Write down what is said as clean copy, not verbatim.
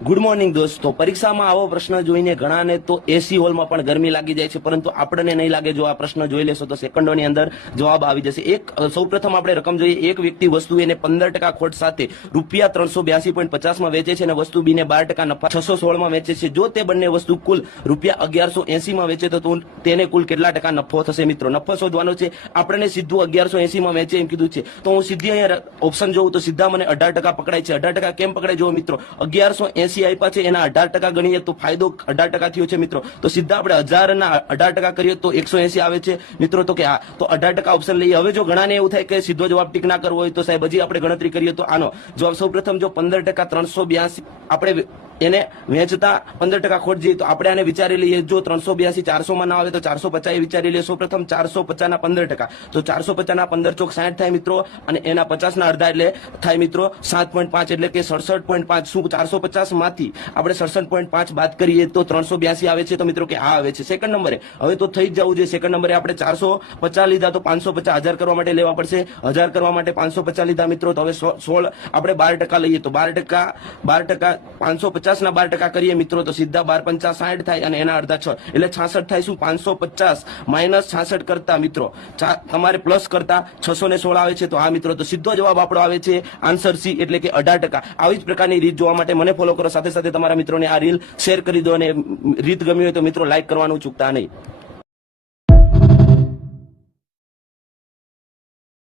Good morning દોસ્તો, પરીક્ષામાં આવો પ્રશ્ન જોઈને ઘણાને તો એસી હોલમાં પણ ગરમી લાગી જાય છે, પરંતુ આપણને નહીં લાગે. જો આ પ્રશ્ન જોઈ લેશો તો સેકન્ડોની અંદર જવાબ આવી જશે. સૌપ્રથમ આપણે રકમ જોઈએ. એક વ્યક્તિ વસ્તુ એને 15% ખોટ સાથે રૂપિયા 382.50 વેચે છે અને વસ્તુ બીને 12% નફા 616 વેચે છે. જો તે બંને વસ્તુ કુલ રૂપિયા 1180 વેચે તો તેને કુલ કેટલા ટકા નફો થશે? મિત્રો, નફો શોધવાનો છે. આપણને સીધું 1180 વેચે એમ કીધું છે, તો હું સીધી અહીંયા ઓપ્શન જોઉં તો સીધા મને 18% પકડાય છે. 18% કેમ પકડાય? જો મિત્રો, 1180 આપ્યા છે, એના 18% ગણીએ તો ફાયદો 18% થયો છે. મિત્રો, તો સીધા આપણે 1000 ના 18% કરીએ તો 180 આવે છે. મિત્રો, તો કે હા, તો 18% ઓપ્શન લઈએ. હવે જો ઘણાને એવું થાય કે સીધો જવાબ ટીક ના કરવો હોય તો સાહેબ હજી આપણે ગણતરી કરીએ તો આનો જવાબ સૌપ્રથમ જો 15% 382 આપણે એને વેચતા 15% ખોટ જઈએ તો આપણે આને વિચારી લઈએ. જો 382 400 માં ના આવે તો 450 વિચારી લઈએ. સૌપ્રથમ 450 ના 15%, તો 450 ના 15 ચોક 60 થાય મિત્રો, અને એના 50 ના અડધા એટલે થાય મિત્રો 7.5 એટલે કે 67.5. શું 450 માંથી આપણે 67.5 બાદ કરીએ તો 382 આવે છે? તો મિત્રો કે આ આવે છે. સેકન્ડ નંબરે હવે તો થઈ જ જવું જોઈએ. સેકન્ડ નંબરે આપણે 450 લીધા તો 550 1000 કરવા માટે લેવા પડશે. 1000 કરવા માટે 550 લીધા મિત્રો, તો હવે 16 આપણે 12% લઈએ તો 12% 550 ના 12% કરીએ મિત્રો, તો સીધા 12 5 60 થાય અને એના અડધા 6 એટલે 66 થાય. શું 550 માઇનસ 66 કરતા મિત્રો તમારે પ્લસ કરતા 616 આવે છે. તો હા મિત્રો, તો સીધો જવાબ આપણો આવે છે આન્સર સી, એટલે કે 18%. આવી જ પ્રકારની રીત જોવા માટે મને ફોલો કરો, સાથે સાથે તમારા મિત્રોને આ રીલ શેર કરી દો, અને રીત ગમી હોય તો મિત્રો લાઈક કરવાનું ચૂકતા નહીં.